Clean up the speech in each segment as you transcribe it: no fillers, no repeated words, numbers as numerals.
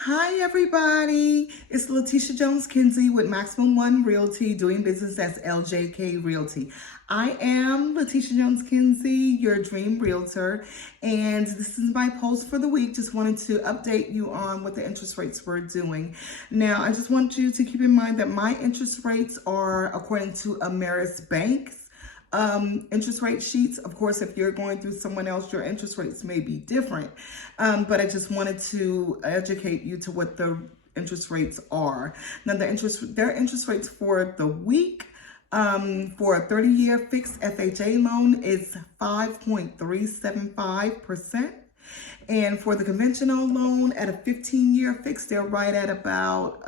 Hi everybody, it's Letitia Jones-Kinsey with Maximum One Realty, doing business as LJK Realty. I am Letitia Jones-Kinsey, your dream realtor, and this is my post for the week. Just wanted to update you on what the interest rates were doing. Now, I just want you to keep in mind that my interest rates are according to Ameris Bank's interest rate sheets. Of course, if you're going through someone else, your interest rates may be different. But I just wanted to educate you to what the interest rates are. Now, their interest rates for the week for a 30-year fixed FHA loan is 5.375%. And for the conventional loan at a 15-year fixed, they're right at about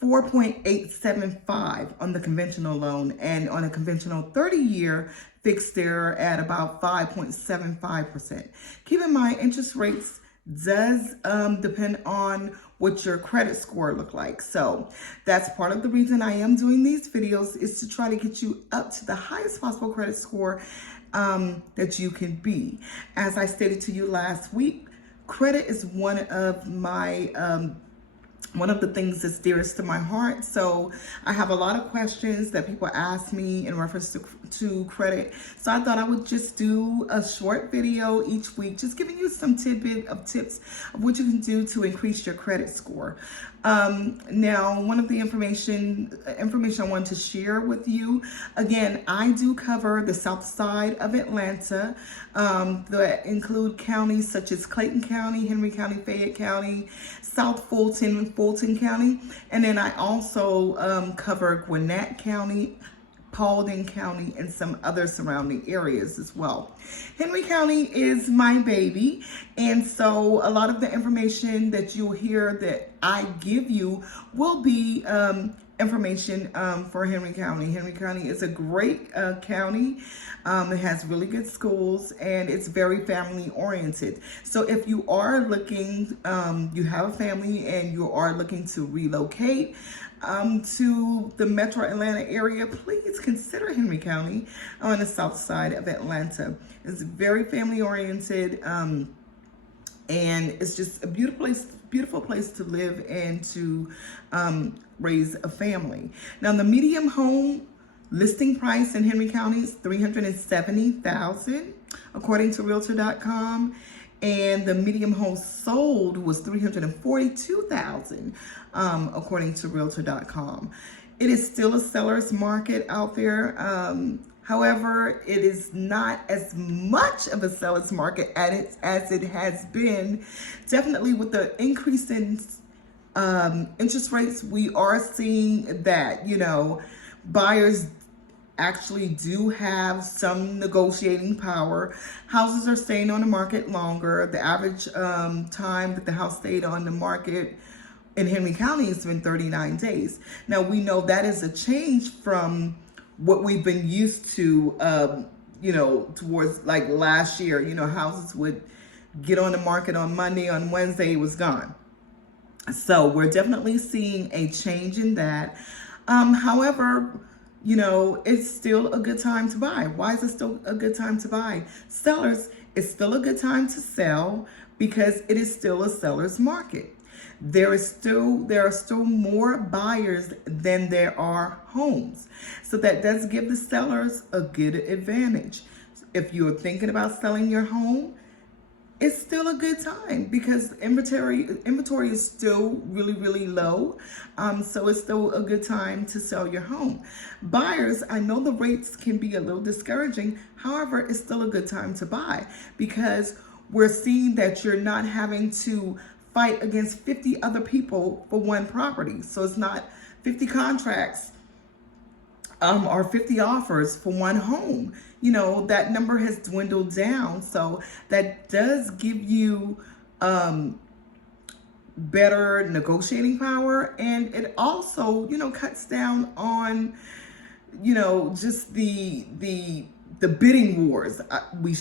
4.875 on the conventional loan, and on a conventional 30-year fixed, they're at about 5.75%. Keep in mind, interest rates does depend on what your credit score look like. So that's part of the reason I am doing these videos, is to try to get you up to the highest possible credit score that you can be. As I stated to you last week, credit is one of the things that's dearest to my heart. So I have a lot of questions that people ask me in reference to credit. So I thought I would just do a short video each week, just giving you some tidbit of tips of what you can do to increase your credit score. Now, one of the information I wanted to share with you, again, I do cover the south side of Atlanta, that include counties such as Clayton County, Henry County, Fayette County, South Fulton County, and then I also cover Gwinnett County, Paulding County, and some other surrounding areas as well. Henry County is my baby, and so a lot of the information that you'll hear that I give you will be information for Henry County. Henry County is a great county. It has really good schools, and it's very family oriented. So if you are looking, you have a family and you are looking to relocate to the metro Atlanta area, please consider Henry County on the south side of Atlanta. It's very family oriented, and it's just a beautiful place to live and to raise a family. Now, the medium home listing price in Henry County is $370,000 according to Realtor.com, and the medium home sold was $342,000 according to Realtor.com. It is still a seller's market out there. However, it is not as much of a seller's market as it has been. Definitely with the increase in interest rates, we are seeing that, buyers actually do have some negotiating power. Houses are staying on the market longer. The average time that the house stayed on the market in Henry County has been 39 days. Now, we know that is a change from what we've been used to, towards like last year. Houses would get on the market on Monday, on Wednesday it was gone. So we're definitely seeing a change in that. However, it's still a good time to buy. Why is it still a good time to buy? Sellers, it's still a good time to sell because it is still a seller's market. There are still more buyers than there are homes. So that does give the sellers a good advantage. If you're thinking about selling your home, it's still a good time because inventory is still really, really low. So it's still a good time to sell your home. Buyers, I know the rates can be a little discouraging. However, it's still a good time to buy because we're seeing that you're not having to fight against 50 other people for one property. So it's not 50 contracts or 50 offers for one home. That number has dwindled down. So that does give you better negotiating power. And it also, cuts down on, just the bidding wars,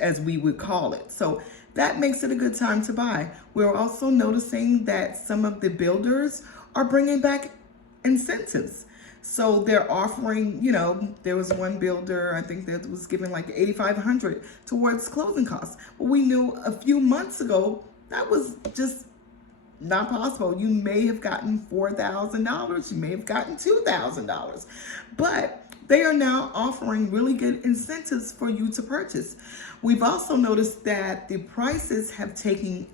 as we would call it. So that makes it a good time to buy. We're also noticing that some of the builders are bringing back incentives. So they're offering, there was one builder, I think, that was giving like $8,500 towards closing costs. But we knew a few months ago that was just Not possible. You may have gotten $4,000. You may have gotten $2,000. But they are now offering really good incentives for you to purchase. We've also noticed that the prices have taken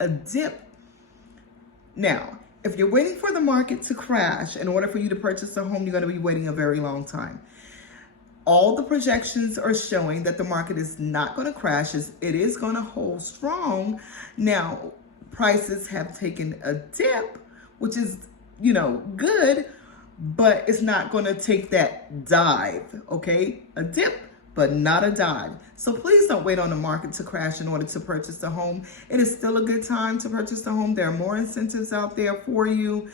a dip. Now, if you're waiting for the market to crash in order for you to purchase a home, you're going to be waiting a very long time. All the projections are showing that the market is not going to crash. It is going to hold strong. Now, prices have taken a dip, which is, good, but it's not going to take that dive, okay? A dip, but not a dive. So please don't wait on the market to crash in order to purchase a home. It is still a good time to purchase a home. There are more incentives out there for you.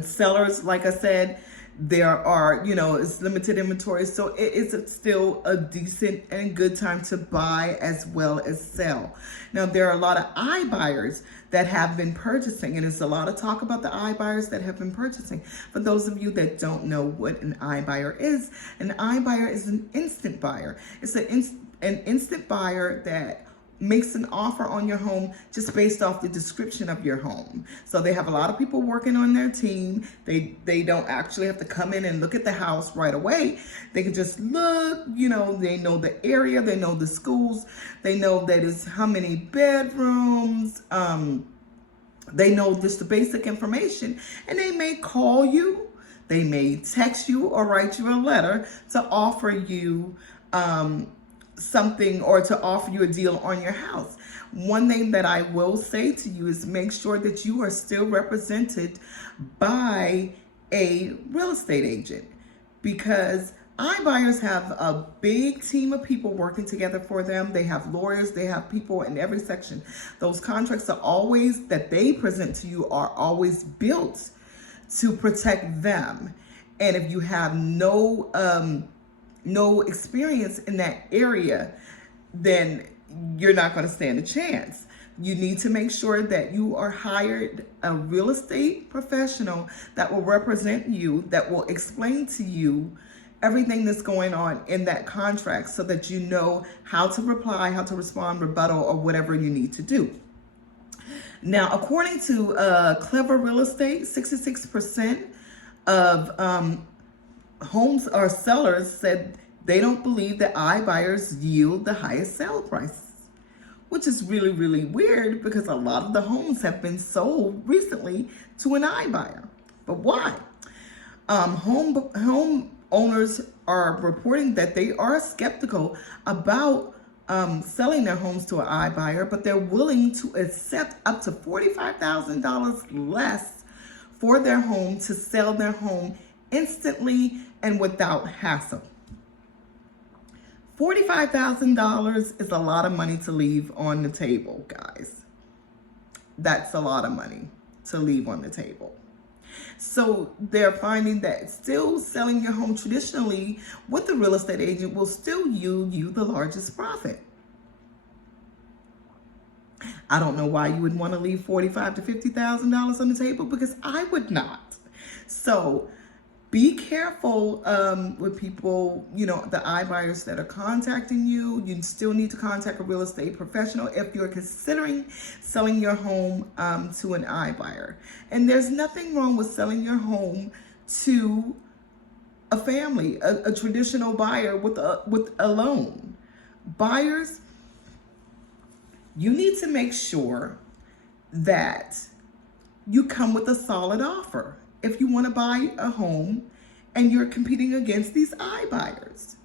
Sellers, like I said, there are, it's limited inventory. So it is still a decent and good time to buy as well as sell. Now, there are a lot of iBuyers that have been purchasing, and there's a lot of talk about the iBuyers that have been purchasing. For those of you that don't know what an iBuyer is an instant buyer. It's an instant buyer that makes an offer on your home just based off the description of your home. So they have a lot of people working on their team. They don't actually have to come in and look at the house right away. They can just look, they know the area, they know the schools, they know that is how many bedrooms, they know just the basic information, and they may call you, they may text you or write you a letter to offer you something or to offer you a deal on your house. One thing that I will say to you is make sure that you are still represented by a real estate agent, because iBuyers have a big team of people working together for them. They have lawyers, they have people in every section. Those contracts that they present to you are always built to protect them. And if you have no experience in that area, then you're not going to stand a chance. You need to make sure that you are hired a real estate professional that will represent you, that will explain to you everything that's going on in that contract so that you know how to reply, how to respond, rebuttal, or whatever you need to do. Now, according to Clever Real Estate, 66% of homes or sellers said they don't believe that iBuyers yield the highest sale prices, which is really, really weird because a lot of the homes have been sold recently to an iBuyer. But why? Home owners are reporting that they are skeptical about selling their homes to an iBuyer, but they're willing to accept up to $45,000 less for their home to sell their home instantly and without hassle. $45,000 is a lot of money to leave on the table, guys. That's a lot of money to leave on the table. So they're finding that still selling your home traditionally with a real estate agent will still yield you the largest profit. I don't know why you would want to leave $45,000 to $50,000 on the table, because I would not. So be careful with people, the iBuyers that are contacting you. You still need to contact a real estate professional if you're considering selling your home to an iBuyer. And there's nothing wrong with selling your home to a family, a traditional buyer with a loan. Buyers, you need to make sure that you come with a solid offer if you want to buy a home and you're competing against these iBuyers.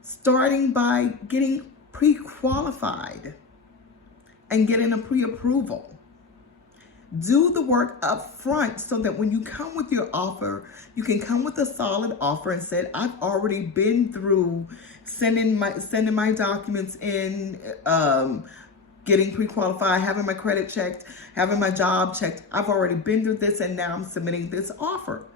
Starting by getting pre-qualified and getting a pre-approval. Do the work up front so that when you come with your offer, you can come with a solid offer and say, I've already been through sending my documents in, getting pre-qualified, having my credit checked, having my job checked. I've already been through this, and now I'm submitting this offer.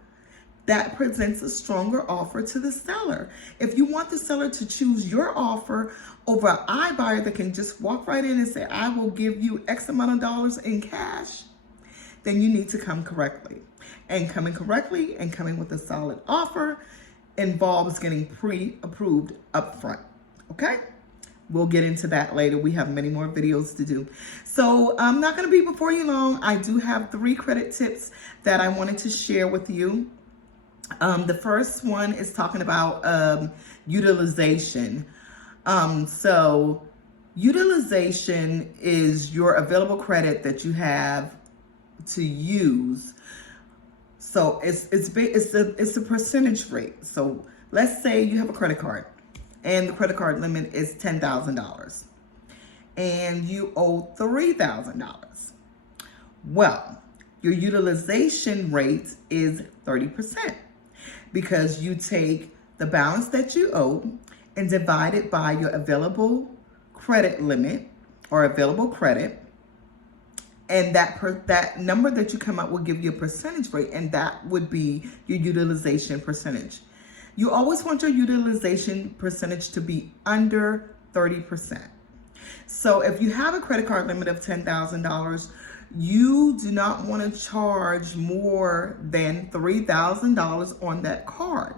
That presents a stronger offer to the seller. If you want the seller to choose your offer over an iBuyer that can just walk right in and say, I will give you X amount of dollars in cash, then you need to come correctly. And coming correctly and coming with a solid offer involves getting pre-approved up front. Okay? we'll get into that later. We have many more videos to do. So I'm not going to be before you long. I do have 3 credit tips that I wanted to share with you. The first one is talking about utilization. So utilization is your available credit that you have to use. So it's a percentage rate. So let's say you have a credit card and the credit card limit is $10,000 and you owe $3,000. Well, your utilization rate is 30% because you take the balance that you owe and divide it by your available credit limit or available credit. And that number that you come up will give you a percentage rate, and that would be your utilization percentage. You always want your utilization percentage to be under 30%. So if you have a credit card limit of $10,000, you do not want to charge more than $3,000 on that card.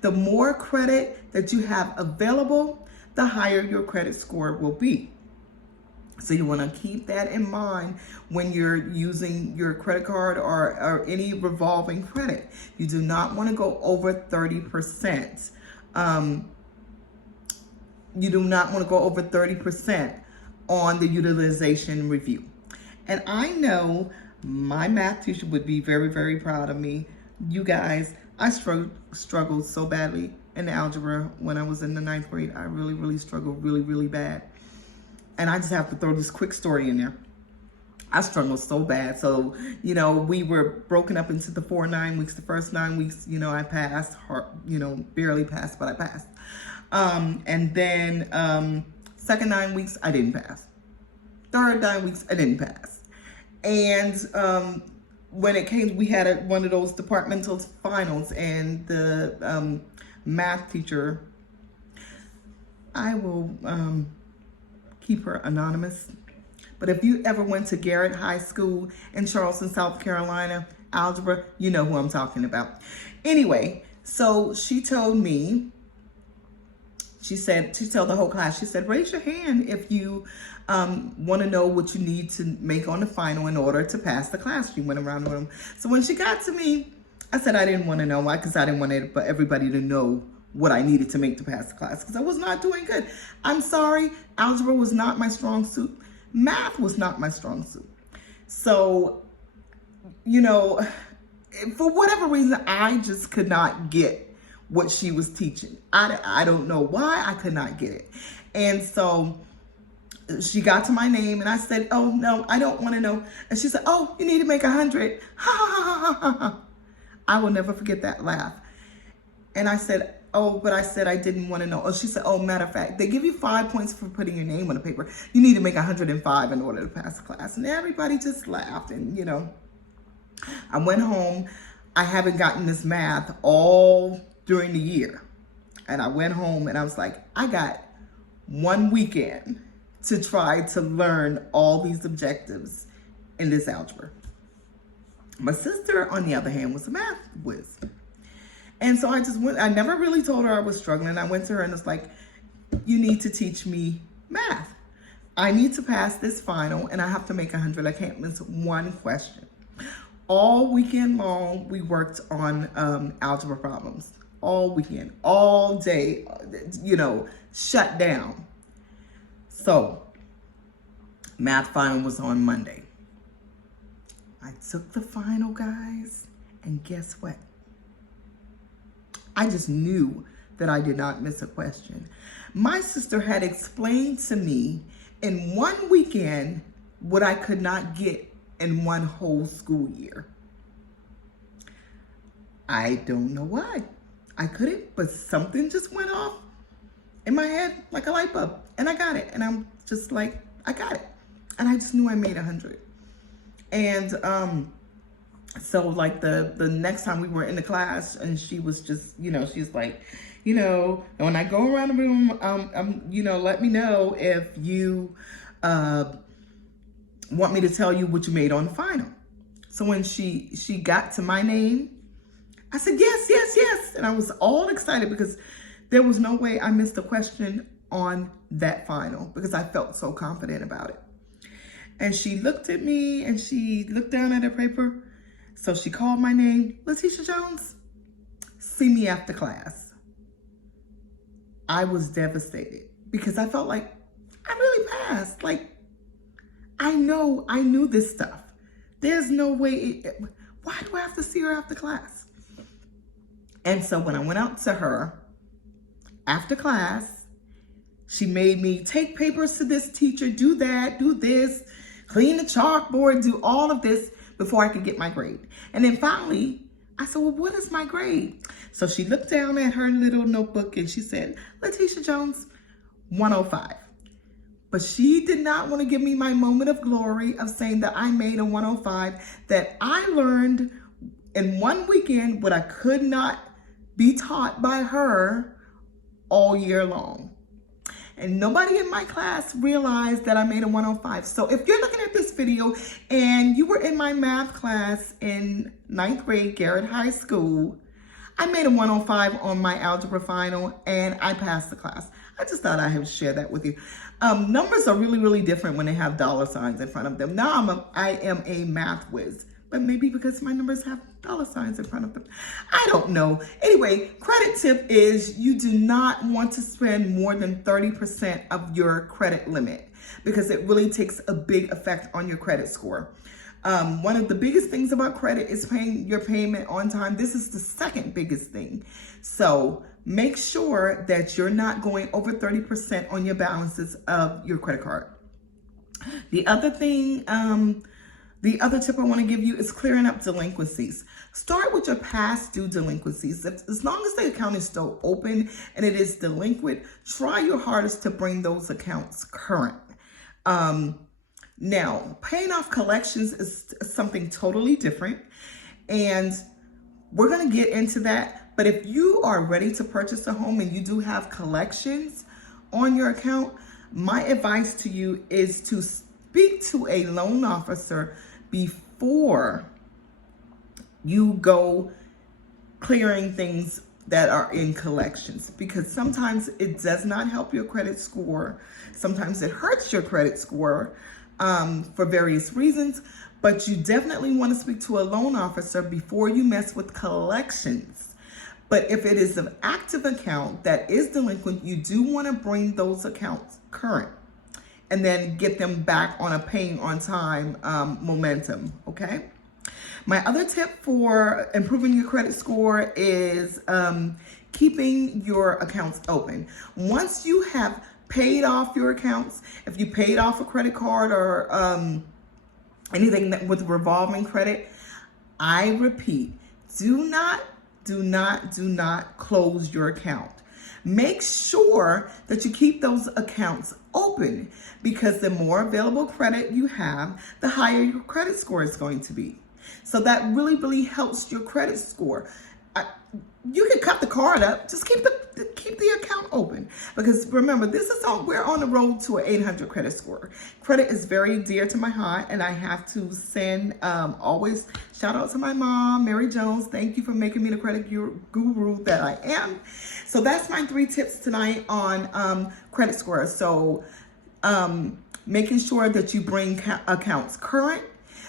The more credit that you have available, the higher your credit score will be. So you want to keep that in mind when you're using your credit card or any revolving credit. You do not want to go over 30%. You do not want to go over 30% on the utilization review. And I know my math teacher would be very, very proud of me. You guys, I struggled so badly in algebra when I was in the 9th grade. I really, really struggled really, really bad. And I just have to throw this quick story in there. I struggled so bad. So, we were broken up into the 4 9 weeks. The first 9 weeks, I passed, barely passed, but I passed. And then second 9 weeks, I didn't pass. Third 9 weeks, I didn't pass. And when it came, we had one of those departmental finals, and the math teacher, I will keep her anonymous, but if you ever went to Garrett High School in Charleston, South Carolina, algebra, you know who I'm talking about. Anyway, so she told me, she told the whole class, she said, raise your hand if you want to know what you need to make on the final in order to pass the class. She went around the room. So when she got to me, I said I didn't want to know why, because I didn't want everybody to know what I needed to make to pass the class, because I was not doing good. I'm sorry, algebra was not my strong suit. Math was not my strong suit. So, for whatever reason, I just could not get what she was teaching. I don't know why I could not get it. And so she got to my name and I said, oh no, I don't want to know. And she said, oh, you need to make 100. Ha ha ha ha ha ha. I will never forget that laugh. And I said, oh, but I said I didn't want to know. Oh, she said, oh, matter of fact, they give you 5 points for putting your name on the paper. You need to make 105 in order to pass the class. And everybody just laughed. And, I went home. I haven't gotten this math all during the year. And I went home and I was like, I got 1 weekend to try to learn all these objectives in this algebra. My sister, on the other hand, was a math whiz. And so I just went, I never really told her I was struggling. I went to her and was like, you need to teach me math. I need to pass this final and I have to make 100. I can't miss one question. All weekend long, we worked on algebra problems. All weekend, all day, shut down. So math final was on Monday. I took the final, guys, and guess what? I just knew that I did not miss a question. My sister had explained to me in 1 weekend what I could not get in 1 whole school year. I don't know why. I couldn't, but something just went off in my head like a light bulb, and I got it. And I'm just like, I got it. And I just knew I made 100. And so like the next time we were in the class and she was just, she's like, when I go around the room, let me know if you want me to tell you what you made on the final. So when she got to my name, I said, yes, yes, yes. And I was all excited because there was no way I missed a question on that final because I felt so confident about it. And she looked at me and she looked down at her paper. So she called my name, Letitia Jones, see me after class. I was devastated because I felt like I really passed. Like, I knew this stuff. There's no way, why do I have to see her after class? And so when I went out to her after class, she made me take papers to this teacher, do that, do this, clean the chalkboard, do all of this before I could get my grade. And then finally, I said, well, what is my grade? So she looked down at her little notebook and she said, Letitia Jones, 105. But she did not want to give me my moment of glory of saying that I made a 105, that I learned in one weekend what I could not be taught by her all year long. And nobody in my class realized that I made a 105. So if you're looking at this video and you were in my math class in 9th grade, Garrett High School, I made a 105 on my algebra final and I passed the class. I just thought I would share that with you. Numbers are really, really different when they have dollar signs in front of them. Now I am a math whiz, but maybe because my numbers have dollar signs in front of them. I don't know. Anyway, credit tip is you do not want to spend more than 30% of your credit limit because it really takes a big effect on your credit score. One of the biggest things about credit is paying your payment on time. This is the second biggest thing. So make sure that you're not going over 30% on your balances of your credit card. The other thing, the other tip I want to give you is clearing up delinquencies. Start with your past due delinquencies. As long as the account is still open and it is delinquent, try your hardest to bring those accounts current. Now, paying off collections is something totally different, and we're going to get into that. But if you are ready to purchase a home and you do have collections on your account, my advice to you is to speak to a loan officer before you go clearing things that are in collections, because sometimes it does not help your credit score. Sometimes it hurts your credit score for various reasons, but you definitely want to speak to a loan officer before you mess with collections. But if it is an active account that is delinquent, you do want to bring those accounts current and then get them back on a paying on time momentum, okay? My other tip for improving your credit score is keeping your accounts open. Once you have paid off your accounts, if you paid off a credit card or anything that with revolving credit, I repeat, do not close your account. Make sure that you keep those accounts open, because the more available credit you have, the higher your credit score is going to be. So that really, really helps your credit score. You can cut the card up, just keep the account open, because remember, we're on the road to an 800 credit score. Credit is very dear to my heart, and I have to send always shout out to my mom, Mary Jones. Thank you for making me the credit guru that I am. So that's my 3 tips tonight on credit score. So making sure that you bring accounts current.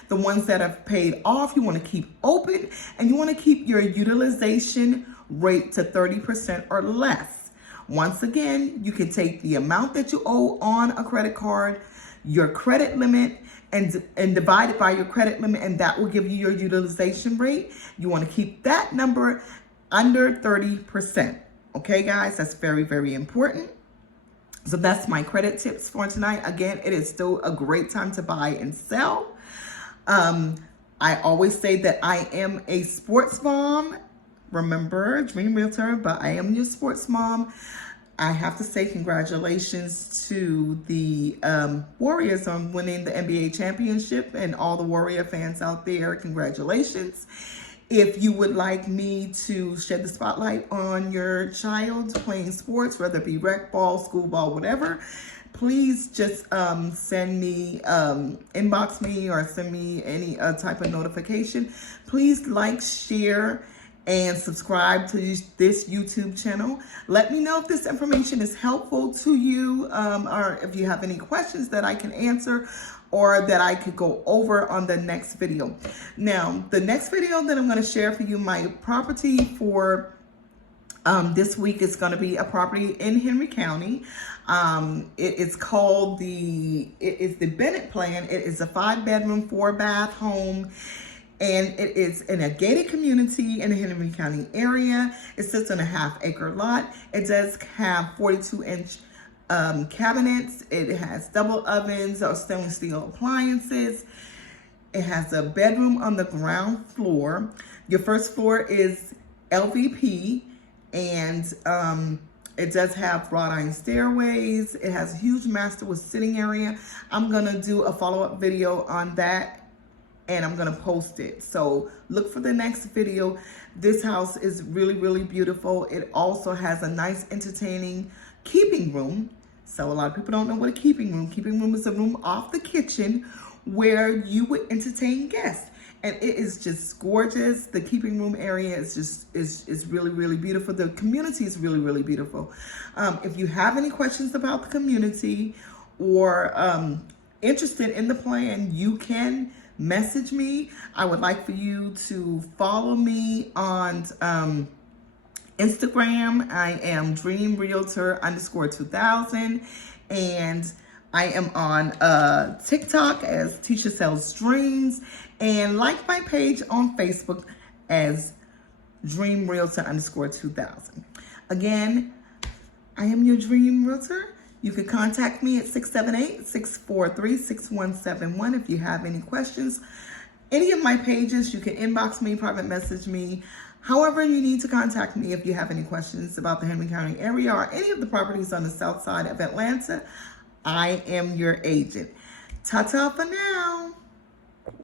The ones that have paid off, you want to keep open, and you want to keep your utilization rate to 30% or less. Once again, you can take the amount that you owe on a credit card, your credit limit, and divide it by your credit limit, and that will give you your utilization rate. You want to keep that number under 30%. Okay, guys, that's very, very important. So that's my credit tips for tonight. Again, it is still a great time to buy and sell. I always say that I am a sports mom. Remember, Dream Realtor, but I am your sports mom. I have to say congratulations to the Warriors on winning the NBA championship, and all the Warrior fans out there, congratulations. If you would like me to shed the spotlight on your child playing sports, whether it be rec ball, school ball, whatever, please just send me, inbox me, or send me any type of notification. Please like, share, and subscribe to this YouTube channel. Let me know if this information is helpful to you, or if you have any questions that I can answer or that I could go over on the next video. Now, the next video that I'm going to share for you, my property for this week is going to be a property in Henry County. It is called it is the Bennett plan. It is a 5-bedroom, 4-bath home, and it is in a gated community in the Henry County area. It sits on a half-acre lot. It does have 42-inch cabinets. It has double ovens or stainless steel appliances. It has a bedroom on the ground floor. Your first floor is LVP, and it does have wrought iron stairways. It has a huge master with sitting area. I'm gonna do a follow-up video on that, and I'm gonna post it. So look for the next video. This house is really, really beautiful. It also has a nice, entertaining keeping room. So a lot of people don't know what a keeping room is. A room off the kitchen where you would entertain guests. And it is just gorgeous. The keeping room area is just really, really beautiful. The community is really, really beautiful. If you have any questions about the community or interested in the plan, you can message me. I would like for you to follow me on Instagram. I am Dream Realtor _2000, and I am on TikTok as Tesha Sells Dreams, and like my page on Facebook as Dream Realtor _2000. Again, I am your Dream Realtor. You can contact me at 678-643-6171 if you have any questions. Any of my pages, you can inbox me, private message me. However, you need to contact me if you have any questions about the Henry County area or any of the properties on the south side of Atlanta. I am your agent. Ta-ta for now.